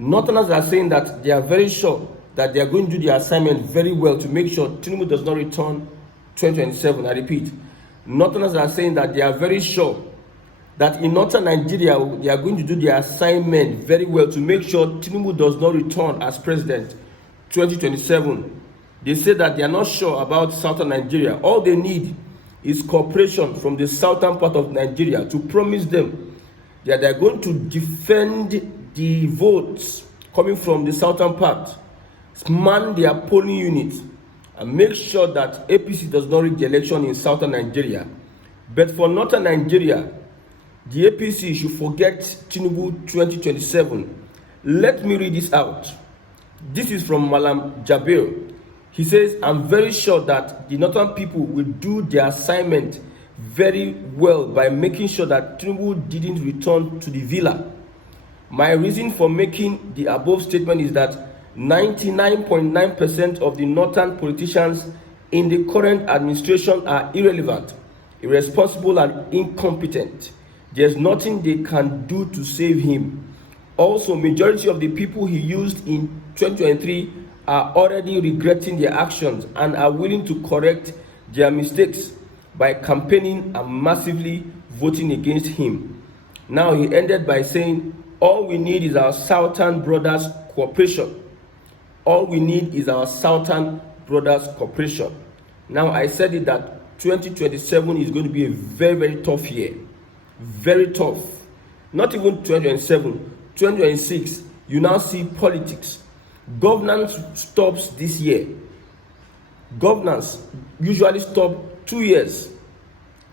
Northerners are saying that they are very sure that they are going to do their assignment very well to make sure Tinubu does not return 2027. I repeat, Northerners are saying that they are very sure that in Northern Nigeria, they are going to do their assignment very well to make sure Tinubu does not return as president 2027. They say that they are not sure about Southern Nigeria. All they need is cooperation from the southern part of Nigeria to promise them that they are going to defend the votes coming from the southern part, man their polling units, and make sure that APC does not rig the election in southern Nigeria. But for northern Nigeria, the APC should forget Tinubu 2027. Let me read this out. This is from Malam Jabir. He says, I'm very sure that the northern people will do their assignment very well by making sure that Tinubu didn't return to the villa. My reason for making the above statement is that 99.9% of the northern politicians in the current administration are irrelevant, irresponsible, and incompetent. There's nothing they can do to save him. Also, majority of the people he used in 2023 are already regretting their actions and are willing to correct their mistakes by campaigning and massively voting against him. Now he ended by saying, all we need is our southern brothers' cooperation. All we need is our southern brothers' cooperation. Now I said it that 2027 is going to be a very, very tough year. Very tough. Not even 2027, 2026, you now see politics. Governance stops this year. Governance usually stop 2 years.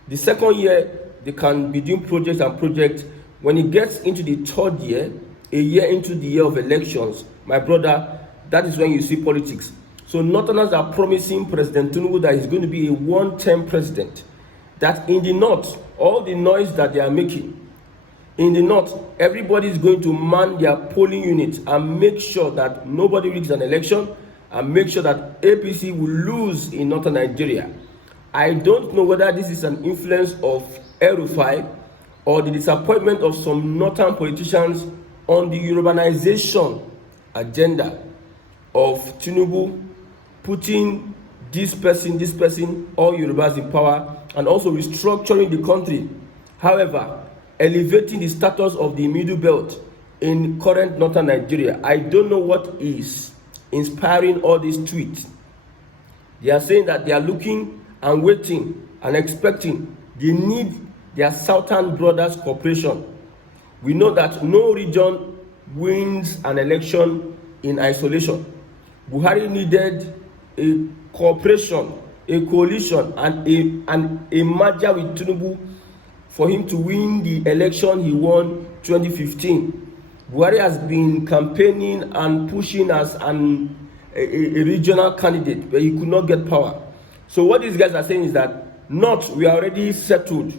The second year, they can be doing projects and projects. When it gets into the third year, a year into the year of elections, my brother, that is when you see politics. So Northerners are promising President Tinubu that he's going to be a one-term president. That in the north, all the noise that they are making, in the north, everybody is going to man their polling units and make sure that nobody rigs an election and make sure that APC will lose in northern Nigeria. I don't know whether this is an influence of El-Rufai or the disappointment of some northern politicians on the urbanization agenda of Tinubu, putting this person, all Yorubas in power, and also restructuring the country. However, elevating the status of the middle belt in current northern Nigeria. I don't know what is inspiring all these tweets. They are saying that they are looking and waiting and expecting. They need their southern brothers' cooperation. We know that no region wins an election in isolation. Buhari needed a cooperation, a coalition, and a merger with Tinubu for him to win the election he won 2015. Buhari has been campaigning and pushing as a regional candidate, but he could not get power. So what these guys are saying is that we are already settled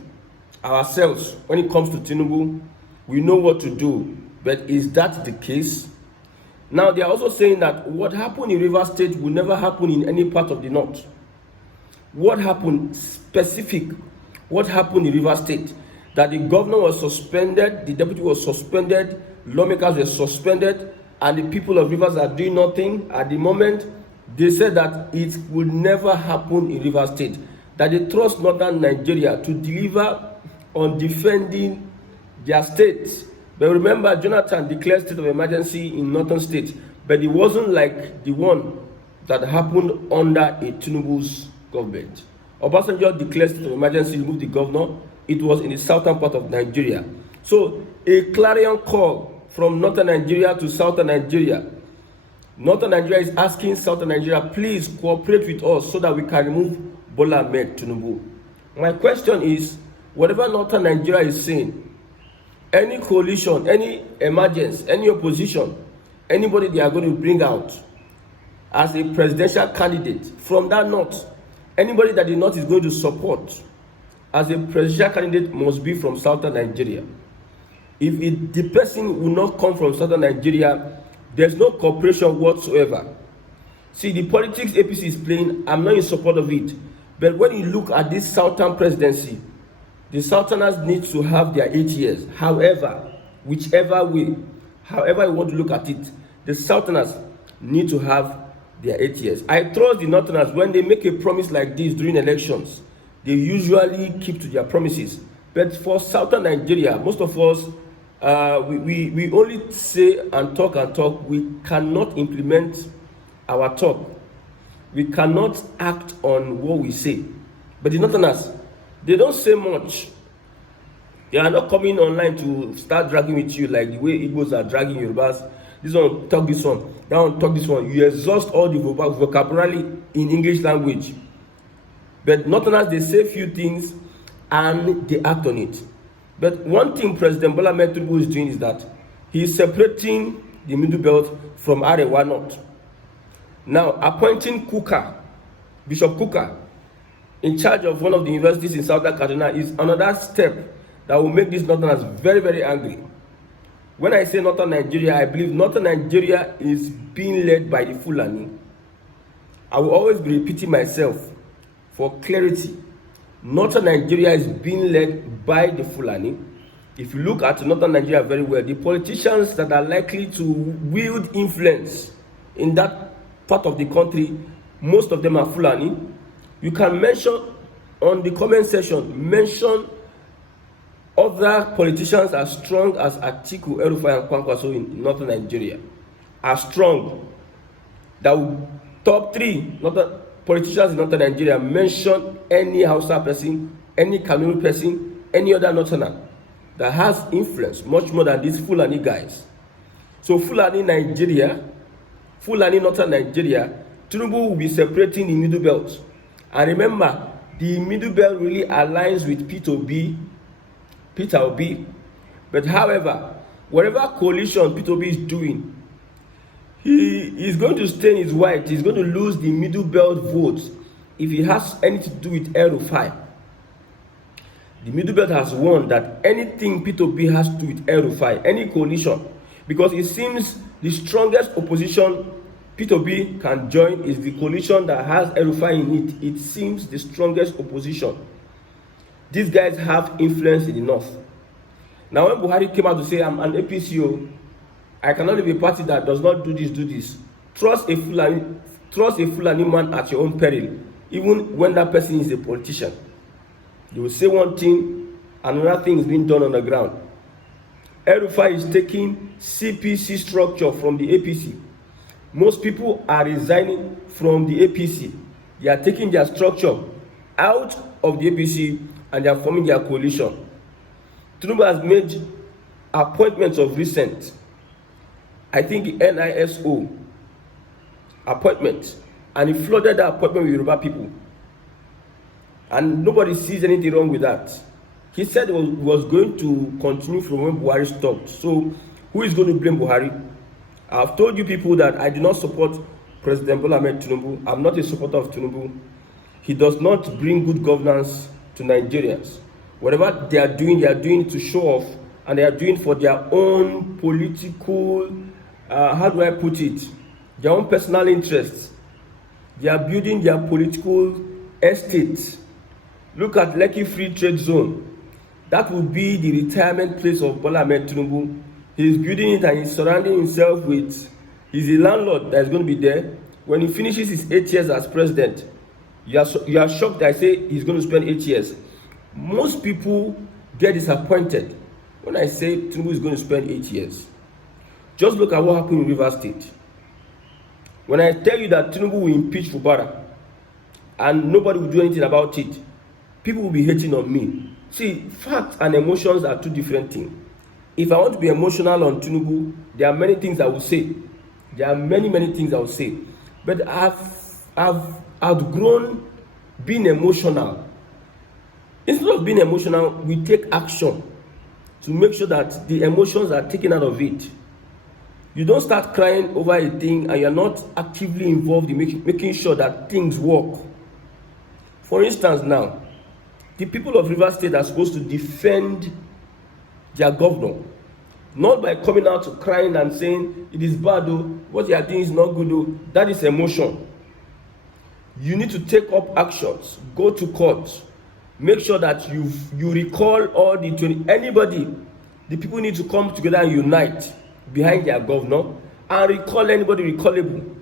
ourselves when it comes to Tinubu. We know what to do. But is that the case? Now they are also saying that what happened in Rivers State will never happen in any part of the north. What happened specific? What happened in Rivers State? That the governor was suspended, the deputy was suspended, lawmakers were suspended, and the people of Rivers are doing nothing at the moment. They said that it will never happen in Rivers State. That they trust northern Nigeria to deliver on defending their state. But remember, Jonathan declared state of emergency in northern state, but it wasn't like the one that happened under a Tinubu's government. Obasanjo declared state of emergency, removed the governor. It was in the southern part of Nigeria. So a clarion call from northern Nigeria to southern Nigeria. Northern Nigeria is asking southern Nigeria, please cooperate with us so that we can remove Bola Ahmed Tinubu. My question is, whatever northern Nigeria is saying, any coalition, any emergence, any opposition, anybody they are going to bring out as a presidential candidate from that north, anybody that the north is going to support as a presidential candidate must be from southern Nigeria. If the person will not come from southern Nigeria, there's no cooperation whatsoever. See, the politics APC is playing, I'm not in support of it. But when you look at this southern presidency, the southerners need to have their 8 years. However, whichever way, however you want to look at it, the Southerners need to have their 8 years. I trust the Northerners, when they make a promise like this during elections, they usually keep to their promises. But for Southern Nigeria, most of us, we only say and talk. We cannot implement our talk. We cannot act on what we say. But the Northerners, they don't say much. They are not coming online to start dragging with you like the way Igbos are dragging Yorubas. This one talk this one, that one talk this one. You exhaust all the vocabulary in English language. But Northerners, they say few things and they act on it. But one thing President Bola Ahmed Tinubu is doing is that he is separating the Middle Belt from Arewa North. Now, appointing Bishop Kuka, in charge of one of the universities in Southern Kaduna is another step that will make these Northerners very, very angry. When I say Northern Nigeria, I believe Northern Nigeria is being led by the Fulani. I will always be repeating myself for clarity. Northern Nigeria is being led by the Fulani. If you look at Northern Nigeria very well, the politicians that are likely to wield influence in that part of the country, most of them are Fulani. You can mention on the comment section, mention other politicians as strong as Atiku, Erufai, and Kwankwaso in Northern Nigeria. Are strong. That will top 3 Northern politicians in Northern Nigeria. Mention any Hausa person, any Kanuri person, any other Northerner that has influence much more than these Fulani guys. So Fulani Nigeria, Fulani Northern Nigeria, Tinubu will be separating the Middle Belt. And remember, the Middle Belt really aligns with Peter Obi. But however, whatever coalition Peter Obi is doing, he is going to stain his white. He's going to lose the Middle Belt votes if he has anything to do with El-Rufai. The Middle Belt has won that anything Peter Obi has to do with El-Rufai, any coalition, because it seems the strongest opposition Peter Obi can join is the coalition that has El-Rufai in it. It seems the strongest opposition. These guys have influence in the north. Now, when Buhari came out to say, I'm an APCO, I cannot leave a party that does not do this. Trust a Fulani man at your own peril, even when that person is a politician. They will say one thing, another thing is being done on the ground. El-Rufai is taking CPC structure from the APC. Most people are resigning from the APC. They are taking their structure out of the APC and they are forming their coalition. Tinubu has made appointments of recent. I think the NISO appointment, and he flooded that appointment with Yoruba people. And nobody sees anything wrong with that. He said he was going to continue from when Buhari stopped. So who is going to blame Buhari? I've told you people that I do not support President Bola Ahmed Tinubu. I'm not a supporter of Tinubu. He does not bring good governance to Nigerians. Whatever they are doing to show off, and they are doing for their own political, how do I put it, their own personal interests. They are building their political estate. Look at Lekki Free Trade Zone. That will be the retirement place of Bola Ahmed Tinubu. He's building it and he's surrounding himself with, he's a landlord that is going to be there. When he finishes his 8 years as president, you are shocked that I say he's going to spend 8 years. Most people get disappointed when I say Tinubu is going to spend 8 years. Just look at what happened in Rivers State. When I tell you that Tinubu will impeach Fubara and nobody will do anything about it, people will be hating on me. See, facts and emotions are two different things. If I want to be emotional on Tinubu, there are many things I will say. There are many things I will say. But I've outgrown being emotional. Instead of being emotional, we take action to make sure that the emotions are taken out of it. You don't start crying over a thing and you're not actively involved in making sure that things work. For instance now, the people of Rivers State are supposed to defend their governor, not by coming out crying and saying it is bad, though, what you are doing is not good, though. That is emotion. You need to take up actions, go to court, make sure that you recall all the 20, anybody, the people need to come together and unite. behind their governor and recall anybody recallable.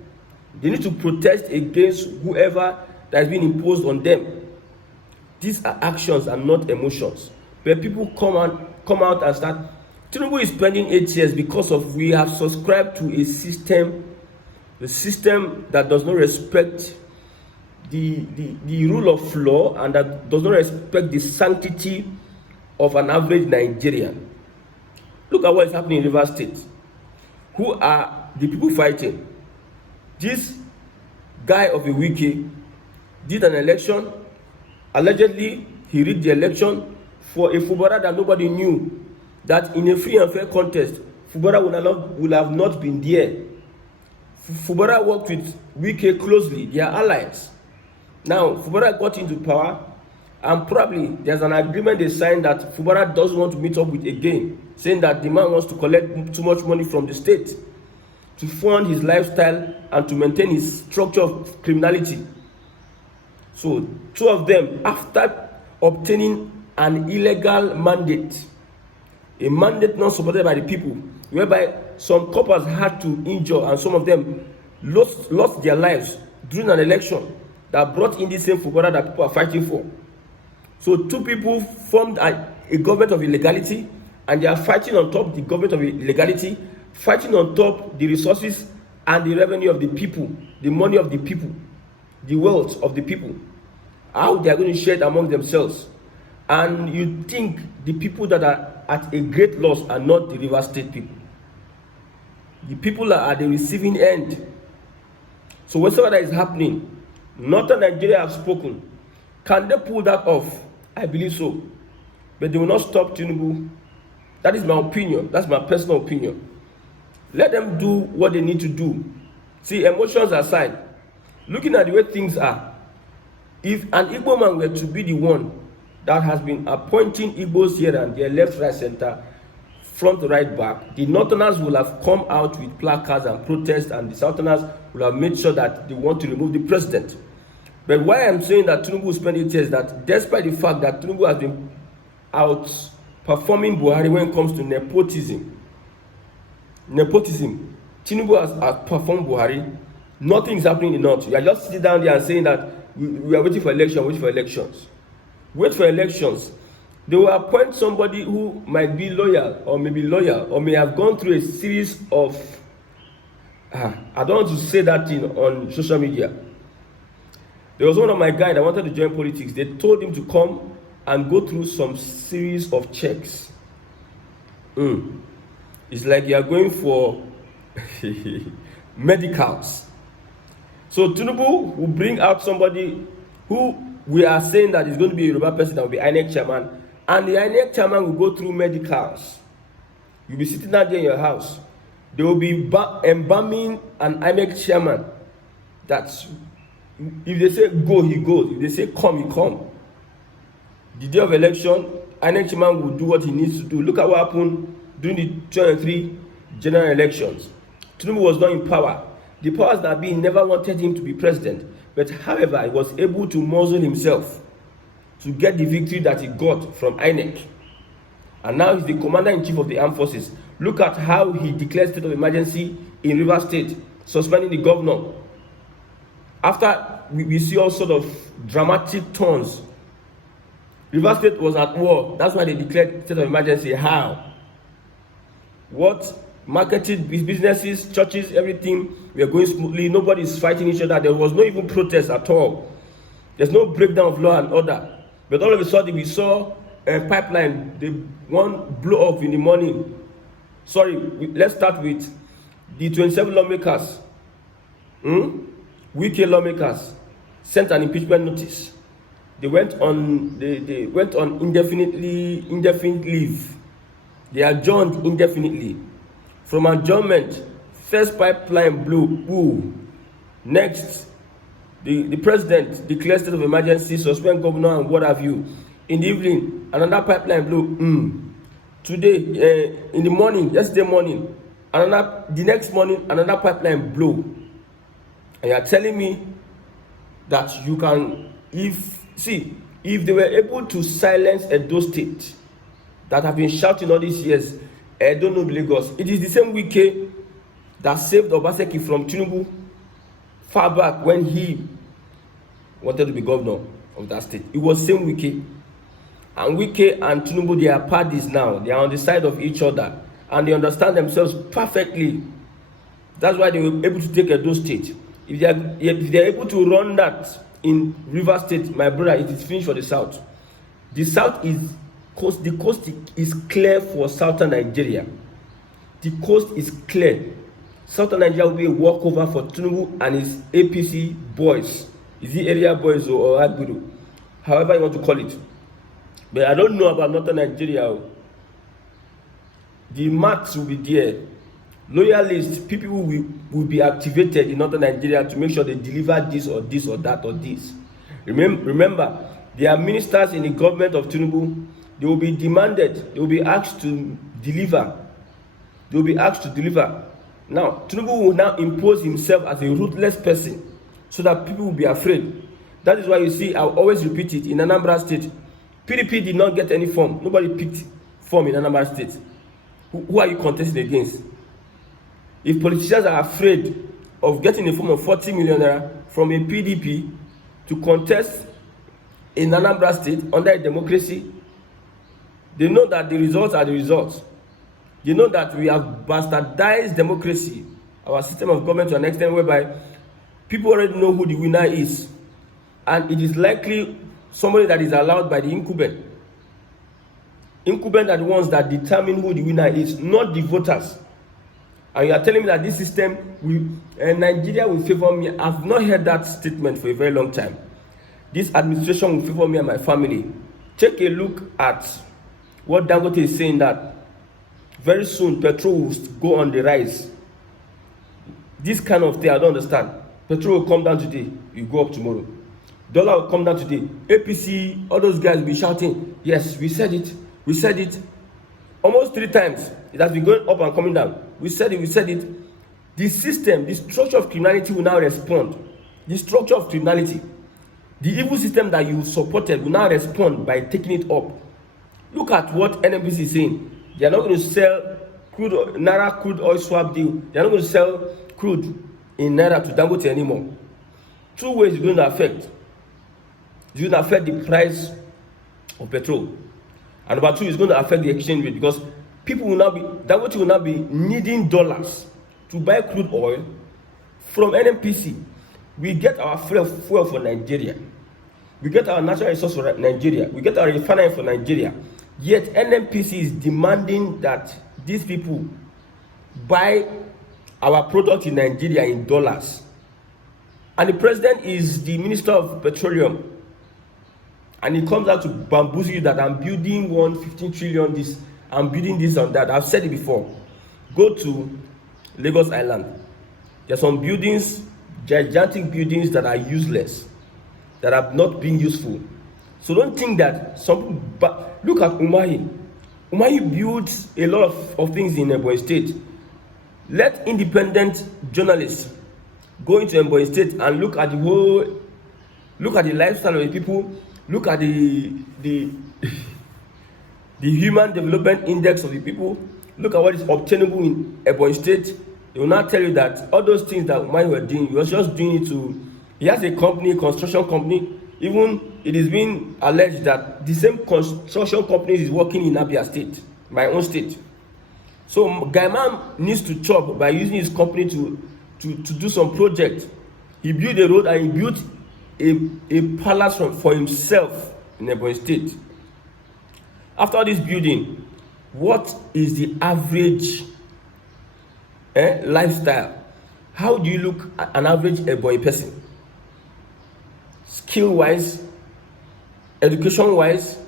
They need to protest against whoever that has been imposed on them. These are actions and not emotions. But people come out and start. Tinubu is spending 8 years because of we have subscribed to a system that does not respect the rule of law and that does not respect the sanctity of an average Nigerian. Look at what is happening in Rivers State. Who are the people fighting? This guy of a wiki did an election. Allegedly, he rigged the election for a footballer that nobody knew. That in a free and fair contest, footballer would have not been there. Footballer worked with Wike closely, they are allies. Now, footballer got into power, and probably there's an agreement they signed that footballer doesn't want to meet up with again, saying that the man wants to collect too much money from the state to fund his lifestyle and to maintain his structure of criminality. So, two of them, after obtaining an illegal mandate, a mandate not supported by the people, whereby some coppers had to injure and some of them lost their lives during an election that brought in the same footballer that people are fighting for. So two people formed a government of illegality, and they are fighting on top the government of illegality, fighting on top the resources and the revenue of the people, the money of the people, the wealth of the people, how they are going to share it among themselves. And you think the people that are at a great loss are not the River State people. The people are at the receiving end. So whatever that is happening, Northern Nigeria have spoken. Can they pull that off? I believe so. But they will not stop Tinubu. That is my opinion. That's my personal opinion. Let them do what they need to do. See, emotions aside, looking at the way things are, if an Igbo man were to be the one that has been appointing Igbos here and there, left, right, center, front, right, back, the Northerners will have come out with placards and protests, and the Southerners will have made sure that they want to remove the president. But why I'm saying that Tinubu will spend 8 years, that despite the fact that Tinubu has been outperforming Buhari when it comes to nepotism, Tinubu has outperformed Buhari. Nothing is happening in the North. You are just sitting down there and saying that we are waiting for elections. Wait for elections. They will appoint somebody who might be loyal or may be loyal or may have gone through a series of I don't want to say that thing on social media. There was one of my guys that wanted to join politics. They told him to come and go through some series of checks. It's like you are going for medicals. So Tinubu will bring out somebody who we are saying that is going to be a Yoruba person that will be INEC chairman, and the INEC chairman will go through medicals. You'll be sitting down there in your house. They will be embalming an INEC chairman. That's if they say go, he goes. If they say come, he come. The day of election, INEC chairman will do what he needs to do. Look at what happened during the 2023 general elections. Tinubu was not in power. The powers that be never wanted him to be president. But however, he was able to muzzle himself to get the victory that he got from INEC. And now he's the commander-in-chief of the armed forces. Look at how he declared state of emergency in Rivers State, suspending the governor. After we see all sort of dramatic turns. Rivers State was at war. That's why they declared state of emergency. How? What? Marketed businesses, churches, everything we are going smoothly. Nobody is fighting each other. There was no even protest at all. There's no breakdown of law and order. But all of a sudden we saw a pipeline. The one blew up in the morning. Sorry, let's start with the 27 lawmakers. Wike lawmakers sent an impeachment notice. They went on indefinite leave. They adjourned indefinitely. From adjournment, first pipeline blew. Ooh. Next, the president declared state of emergency, suspend governor, and what have you. In the evening, another pipeline blew. Today, in the morning, yesterday morning, the next morning, another pipeline blew. And you are telling me that you can, if they were able to silence Edo State that have been shouting all these years, Edo no be Lagos. It is the same Wike that saved Obaseki from Tinubu far back when he wanted to be governor of that state. It was same Wike. And Wike and Tinubu, they are parties now. They are on the side of each other. And they understand themselves perfectly. That's why they were able to take Edo State. If they are able to run that in River State, my brother, it is finished for the South. The South is the coast is clear for Southern Nigeria. The coast is clear. Southern Nigeria will be a walkover for Tinubu and his APC boys. Is it area boys or Agbudu? However you want to call it. But I don't know about Northern Nigeria. The maths will be there. Loyalists, people will be activated in Northern Nigeria to make sure they deliver this or this or that or this. Remember, there are ministers in the government of Tinubu. They will be demanded, they will be asked to deliver. They will be asked to deliver. Now, Tinubu will now impose himself as a ruthless person so that people will be afraid. That is why you see, I'll always repeat it, in Anambra State, PDP did not get any form. Nobody picked form in Anambra State. Who are you contesting against? If politicians are afraid of getting a form of 40 million naira from a PDP to contest in Anambra State under a democracy, they know that the results are the results. They know that we have bastardized democracy, our system of government, to an extent whereby people already know who the winner is. And it is likely somebody that is allowed by the incumbent. Incumbent are the ones that determine who the winner is, not the voters. And you are telling me that this system, Nigeria will favor me. I've not heard that statement for a very long time. This administration will favor me and my family. Take a look at what Dangote is saying, that very soon petrol will go on the rise. This kind of thing, I don't understand. Petrol will come down today, you go up tomorrow. Dollar will come down today. APC, all those guys will be shouting, yes, we said it, we said it. Almost 3 times, it has been going up and coming down. We said it, we said it. The system, the structure of criminality will now respond. The structure of criminality, the evil system that you supported will now respond by taking it up. Look at what NMPC is saying. They are not going to sell Naira crude oil swap deal. They are not going to sell crude in Naira to Dangote anymore. 2 ways it's going to affect. It's going to affect the price of petrol. And number 2 is going to affect the exchange rate, because people will now be, Dangote will now be needing dollars to buy crude oil from NMPC. We get our fuel for Nigeria. We get our natural resource for Nigeria. We get our refinery for Nigeria. Yet NMPC is demanding that these people buy our product in Nigeria in dollars. And the president is the Minister of Petroleum. And he comes out to bamboozle you that I'm building 115 trillion this, I'm building this and that. I've said it before. Go to Lagos Island. There's some buildings, gigantic buildings that are useless, that have not been useful. So don't think that some, but look at Umahi. Umahi builds a lot of things in Ebonyi State. Let independent journalists go into Ebonyi State and look at the lifestyle of the people, look at the human development index of the people, look at what is obtainable in Ebonyi State. They will not tell you that all those things that Umahi were doing, he was just doing it to, he has a company, construction company. Even it is being alleged that the same construction company is working in Abia State, my own state. So Gaiman needs to chop by using his company to do some project. He built a road and he built a palace for himself in Ebonyi State. After this building, what is the average lifestyle? How do you look at an average Ebonyi person? Skill wise, education wise,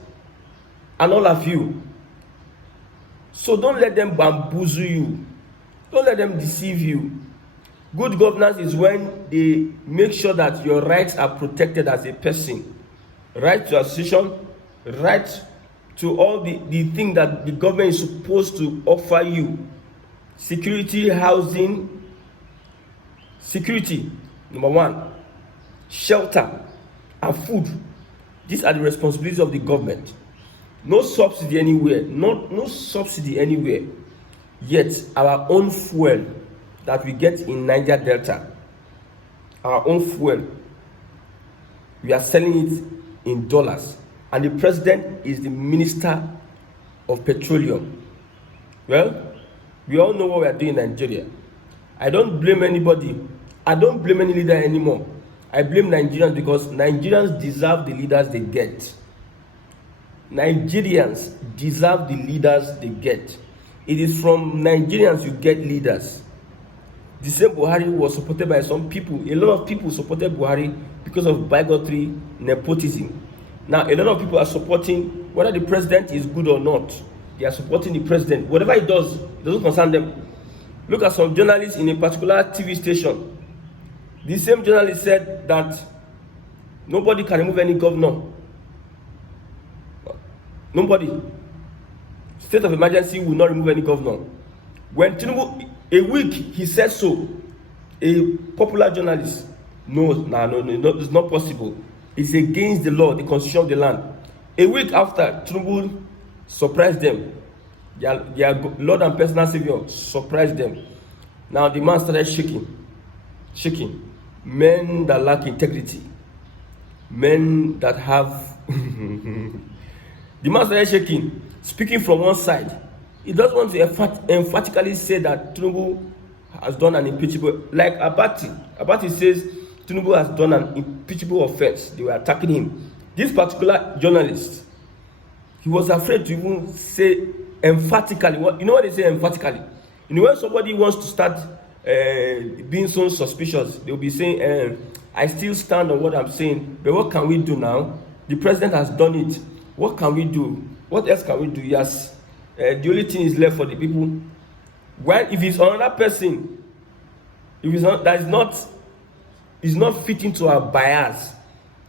and all of you. So don't let them bamboozle you. Don't let them deceive you. Good governance is when they make sure that your rights are protected as a person. Right to association, right to all the things that the government is supposed to offer you. Security, housing, security, number 1. Shelter and food. These are the responsibilities of the government. No subsidy anywhere. No subsidy anywhere. Yet our own fuel that we get in Niger Delta, our own fuel, we are selling it in dollars, and the president is the minister of petroleum. Well, we all know what we are doing in Nigeria. I don't blame anybody. I don't blame any leader anymore. I blame Nigerians, because Nigerians deserve the leaders they get. Nigerians deserve the leaders they get. It is from Nigerians you get leaders. The same Buhari was supported by some people. A lot of people supported Buhari because of bigotry, nepotism. Now, a lot of people are supporting whether the president is good or not. They are supporting the president. Whatever he does, it doesn't concern them. Look at some journalists in a particular TV station. The same journalist said that nobody can remove any governor. Nobody. State of emergency will not remove any governor. When Tinubu, a week he said so, a popular journalist, no, it's not possible. It's against the law, the constitution of the land. A week after, Tinubu surprised them. Their Lord and personal Savior surprised them. Now the man started shaking. Men that lack integrity, men that have the man started shaking, speaking from one side. He doesn't want to emphatically say that Tinubu has done an impeachable, like Abati says Tinubu has done an impeachable offense. They were attacking him. This particular journalist, he was afraid to even say emphatically. You know what they say emphatically? You know, when somebody wants to start being so suspicious, they'll be saying, I still stand on what I'm saying, but what can we do now? The president has done it. What can we do? What else can we do? Yes, the only thing is left for the people. Well, if it's another person, if it's not, that is not fitting to our bias,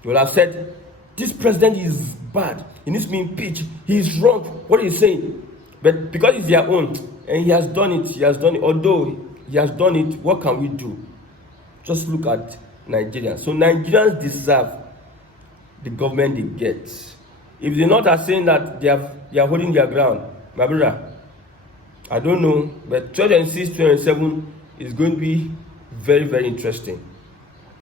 you will have said, this president is bad, he needs to be impeached, he is wrong, what are you saying? But because it's their own, and he has done it, although he has done it, what can we do? Just look at Nigerians. So Nigerians deserve the government they get. If they're not are saying that they are holding their ground, my brother, I don't know, but 2026, 2027 is going to be very, very interesting.